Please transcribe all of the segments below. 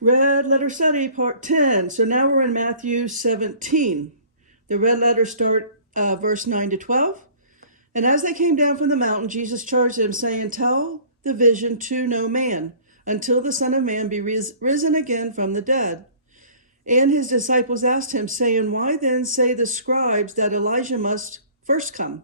Red letter study part 10. So now we're in Matthew 17. The red letters start verse 9 to 12. And as they came down from the mountain, Jesus charged them, saying, Tell the vision to no man, until the Son of Man be risen again from the dead. And his disciples asked him, saying, Why then say the scribes that Elijah must first come?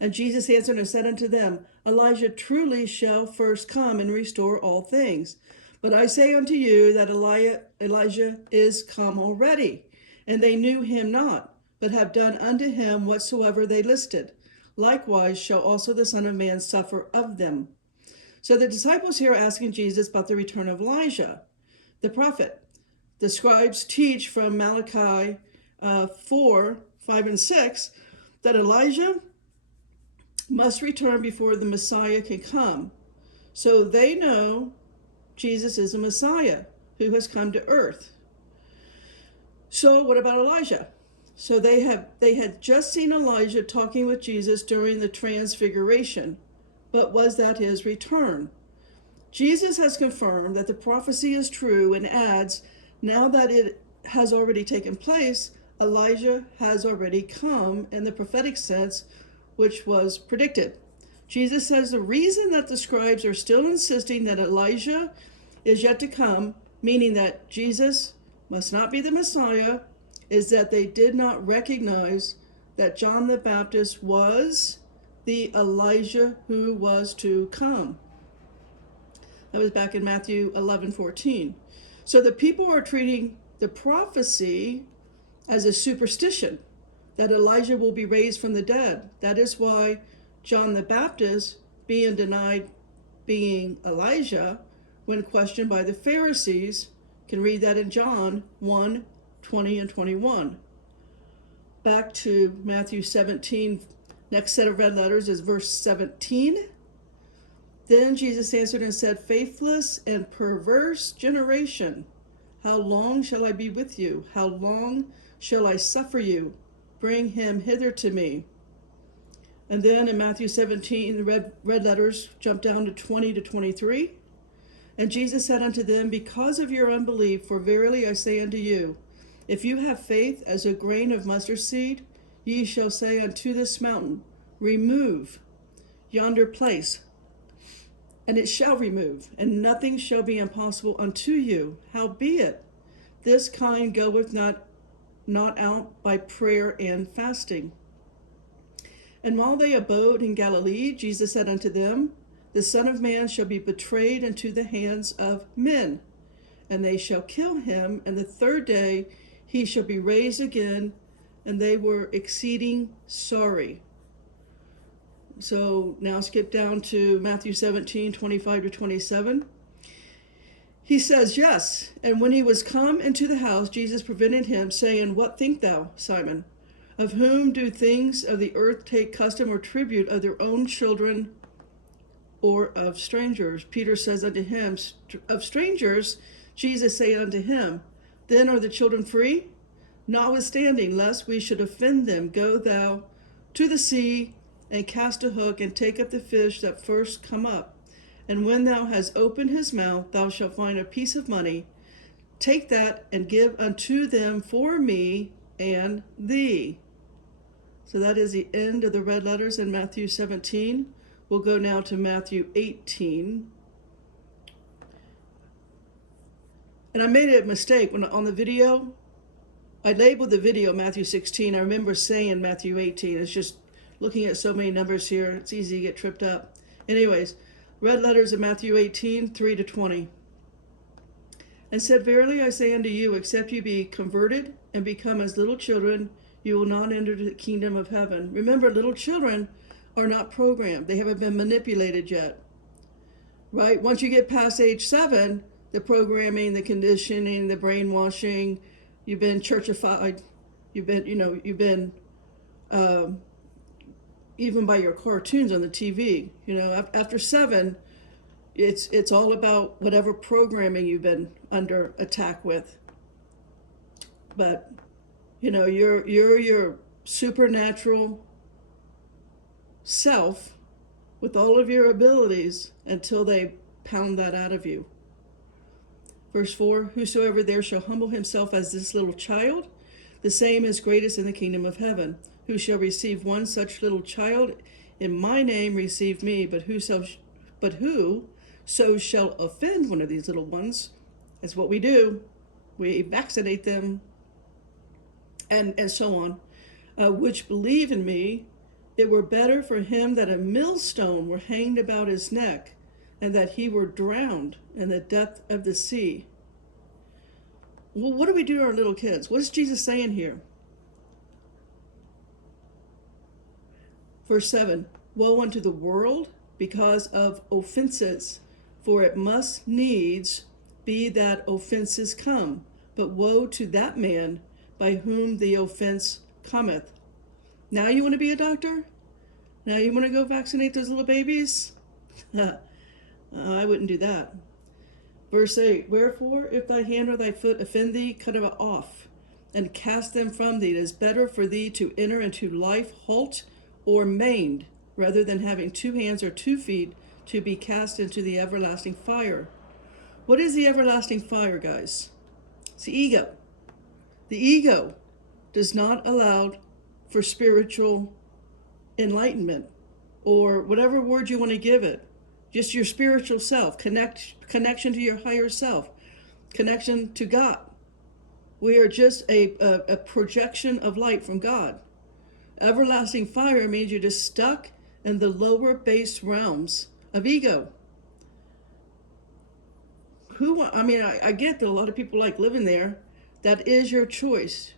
And Jesus answered and said unto them, Elijah truly shall first come and restore all things. But I say unto you that Elijah is come already, and they knew him not, but have done unto him whatsoever they listed. Likewise shall also the Son of Man suffer of them. So the disciples here are asking Jesus about the return of Elijah, the prophet. The scribes teach from Malachi 4, 5, and 6 that Elijah must return before the Messiah can come. So they know Jesus is a Messiah who has come to earth. So what about Elijah? So they had just seen Elijah talking with Jesus during the transfiguration, but was that his return? Jesus has confirmed that the prophecy is true and adds, now that it has already taken place, Elijah has already come in the prophetic sense, which was predicted. Jesus says the reason that the scribes are still insisting that Elijah is yet to come, meaning that Jesus must not be the Messiah, is that they did not recognize that John the Baptist was the Elijah who was to come. That was back in Matthew 11:14. So the people are treating the prophecy as a superstition, that Elijah will be raised from the dead. That is why John the Baptist, being denied being Elijah, when questioned by the Pharisees, can read that in John 1, 20 and 21. Back to Matthew 17, next set of red letters is verse 17. Then Jesus answered and said, Faithless and perverse generation, how long shall I be with you? How long shall I suffer you? Bring him hither to me. And then in Matthew 17, the red letters jump down to 20 to 23. And Jesus said unto them, Because of your unbelief, for verily I say unto you, if you have faith as a grain of mustard seed, ye shall say unto this mountain, Remove yonder place, and it shall remove, and nothing shall be impossible unto you. Howbeit, this kind goeth not out by prayer and fasting. And while they abode in Galilee, Jesus said unto them, The Son of Man shall be betrayed into the hands of men, and they shall kill him, and the third day he shall be raised again. And they were exceeding sorry. So now skip down to Matthew 17, 25 to 27. He says, Yes, and when he was come into the house, Jesus prevented him, saying, What think thou, Simon? Of whom do things of the earth take custom or tribute, of their own children or of strangers? Peter says unto him, Of strangers. Jesus said unto him, Then are the children free? Notwithstanding, lest we should offend them, go thou to the sea, and cast a hook, and take up the fish that first come up. And when thou hast opened his mouth, thou shalt find a piece of money. Take that, and give unto them for me and thee. So that is the end of the red letters in Matthew 17. We'll go now to Matthew 18. And I made a mistake when on the video. I labeled the video Matthew 16. I remember saying Matthew 18. It's just looking at so many numbers here, it's easy to get tripped up. Anyways, red letters in Matthew 18, 3 to 20. And said, Verily I say unto you, except you be converted and become as little children, you will not enter the kingdom of heaven. Remember, little children are not programmed. They haven't been manipulated yet. Right? Once you get past age 7, the programming, the conditioning, the brainwashing, you've been churchified, you've been even by your cartoons on the TV. After 7, it's all about whatever programming you've been under attack with. But you're your supernatural self with all of your abilities until they pound that out of you. Verse 4, whosoever there shall humble himself as this little child, the same is greatest in the kingdom of heaven. Who shall receive one such little child in my name receive me, but whoso shall offend one of these little ones, that's what we do. We vaccinate them, and so on, which believe in me, it were better for him that a millstone were hanged about his neck, and that he were drowned in the depth of the sea. Well, what do we do to our little kids? What is Jesus saying here? Verse 7, woe unto the world because of offenses, for it must needs be that offenses come, but woe to that man by whom the offense cometh. Now you want to be a doctor? Now you want to go vaccinate those little babies? I wouldn't do that. Verse 8, wherefore, if thy hand or thy foot offend thee, cut it off, and cast them from thee. It is better for thee to enter into life halt or maimed, rather than having 2 hands or 2 feet to be cast into the everlasting fire. What is the everlasting fire, guys? It's the ego. The ego does not allow for spiritual enlightenment, or whatever word you want to give it. Just your spiritual self, connection to your higher self, connection to God. We are just a projection of light from God. Everlasting fire means you're just stuck in the lower base realms of ego. I get that a lot of people like living there. That is your choice.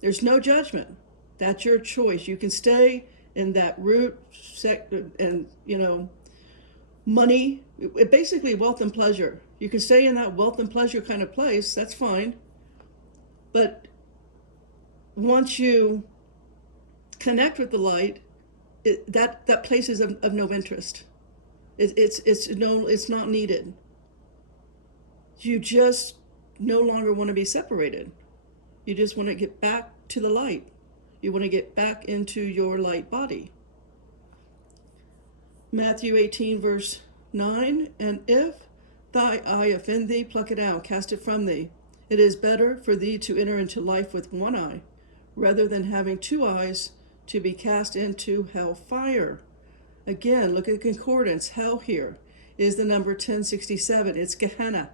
There's no judgment. That's your choice. You can stay in that root and, money, basically wealth and pleasure. You can stay in that wealth and pleasure kind of place. That's fine. But once you connect with the light, that place is of no interest. It's not needed. You just no longer want to be separated. You just want to get back to the light. You want to get back into your light body. Matthew 18, verse 9, and if thy eye offend thee, pluck it out, cast it from thee. It is better for thee to enter into life with 1 eye, rather than having 2 eyes to be cast into hell fire. Again, look at concordance. Hell here is the number 1067. It's Gehenna,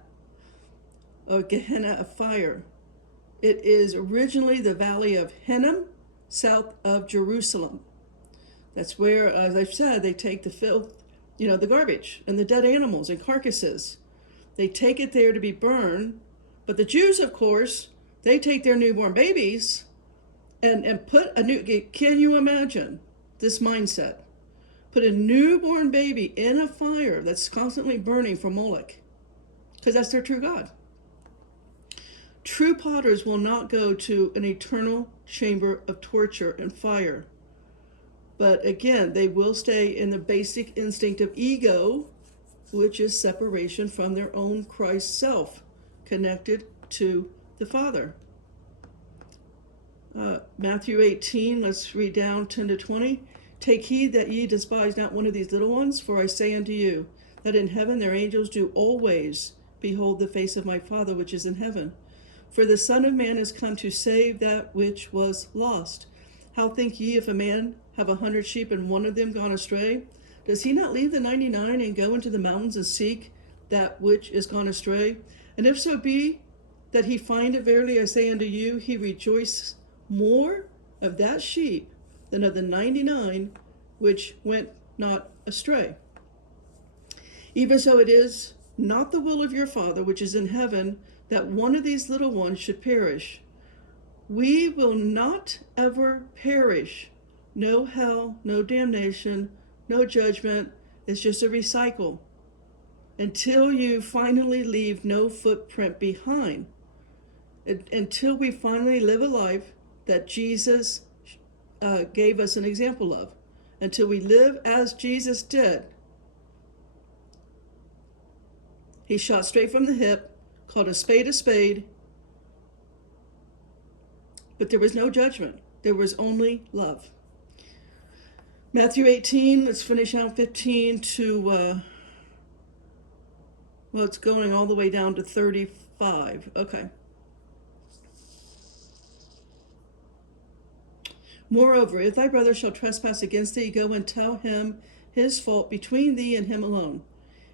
or Gehenna of fire. It is originally the valley of Hinnom, south of Jerusalem. That's where, as I've said, they take the filth, the garbage and the dead animals and carcasses. They take it there to be burned. But the Jews, of course, they take their newborn babies and put can you imagine this mindset? Put a newborn baby in a fire that's constantly burning for Moloch, because that's their true God. True potters will not go to an eternal chamber of torture and fire. But again, they will stay in the basic instinct of ego, which is separation from their own Christ self, connected to the Father. Matthew 18, let's read down 10 to 20. Take heed that ye despise not one of these little ones, for I say unto you, that in heaven their angels do always behold the face of my Father which is in heaven. For the Son of Man is come to save that which was lost. How think ye, if a man have 100 sheep and one of them gone astray, does he not leave the 99 and go into the mountains and seek that which is gone astray? And if so be that he find it, verily I say unto you, he rejoices more of that sheep than of the 99 which went not astray. Even so it is not the will of your Father which is in heaven that one of these little ones should perish. We will not ever perish. No hell, no damnation, no judgment. It's just a recycle until you finally leave no footprint behind. Until we finally live a life that Jesus gave us an example of. Until we live as Jesus did. He shot straight from the hip, called a spade, but there was no judgment. There was only love. Matthew 18, let's finish out 15 to, Well, it's going all the way down to 35. Okay. Moreover, if thy brother shall trespass against thee, go and tell him his fault between thee and him alone.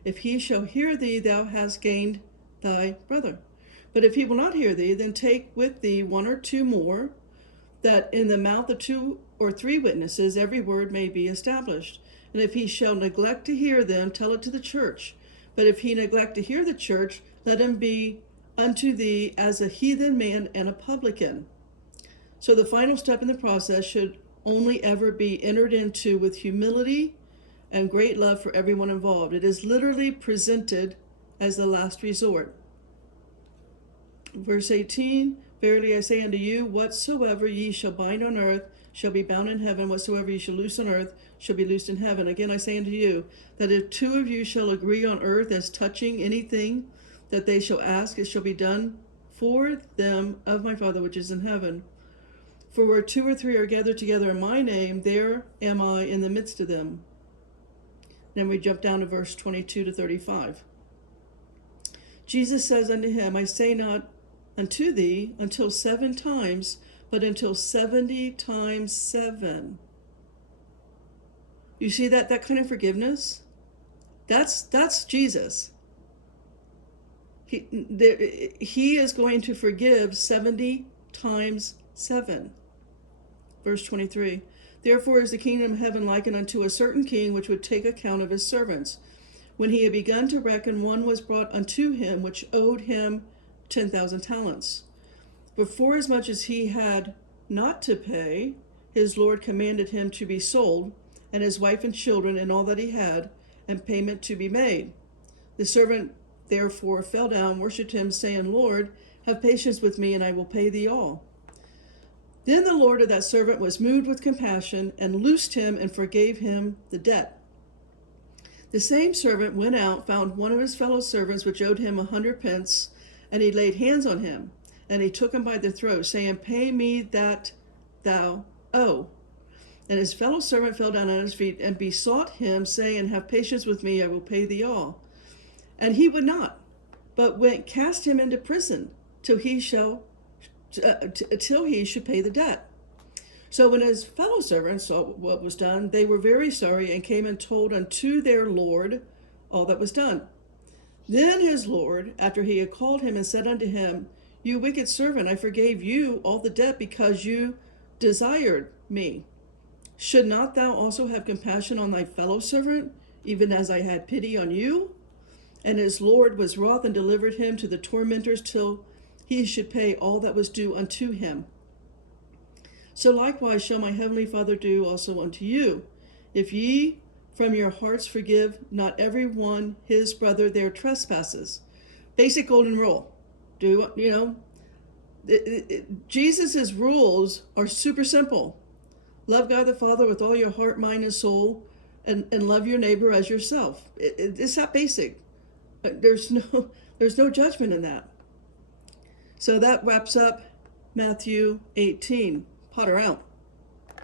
If he shall hear thee, thou hast gained thy brother. But if he will not hear thee, then take with thee one or two more, that in the mouth of 2 or 3 witnesses every word may be established. And if he shall neglect to hear them, tell it to the church. But if he neglect to hear the church, let him be unto thee as a heathen man and a publican. So the final step in the process should only ever be entered into with humility and great love for everyone involved. It is literally presented as the last resort. Verse 18, verily I say unto you, whatsoever ye shall bind on earth shall be bound in heaven, whatsoever ye shall loose on earth shall be loosed in heaven. Again I say unto you, that if 2 of you shall agree on earth as touching anything that they shall ask, it shall be done for them of my Father which is in heaven. For where 2 or 3 are gathered together in my name, there am I in the midst of them. Then we jump down to verse 22 to 35. Jesus says unto him, I say not unto thee until 7 times, but until 70 times 7. You see that kind of forgiveness? That's Jesus. He is going to forgive 70 times 7. Verse 23. Therefore is the kingdom of heaven likened unto a certain king which would take account of his servants. When he had begun to reckon, one was brought unto him which owed him 10,000 talents. But forasmuch as he had not to pay, his Lord commanded him to be sold, and his wife and children, and all that he had, and payment to be made. The servant therefore fell down, worshipped him, saying, Lord, have patience with me, and I will pay thee all. Then the Lord of that servant was moved with compassion, and loosed him, and forgave him the debt. The same servant went out, found one of his fellow servants, which owed him 100 pence, and he laid hands on him, and he took him by the throat, saying, Pay me that thou owe. And his fellow servant fell down at his feet, and besought him, saying, Have patience with me, I will pay thee all. And he would not, but cast him into prison, till he should pay the debt. So when his fellow servants saw what was done, they were very sorry, and came and told unto their Lord all that was done. Then his Lord, after he had called him, and said unto him, You wicked servant, I forgave you all the debt, because you desired me. Should not thou also have compassion on thy fellow servant, even as I had pity on you? And his Lord was wroth, and delivered him to the tormentors, till he should pay all that was due unto him. So likewise shall my heavenly Father do also unto you, if ye from your hearts forgive not every one his brother their trespasses. Basic golden rule. Jesus's rules are super simple. Love God the Father with all your heart, mind, and soul, and love your neighbor as yourself. It's that basic. There's no judgment in that. So that wraps up Matthew 18. Potter out.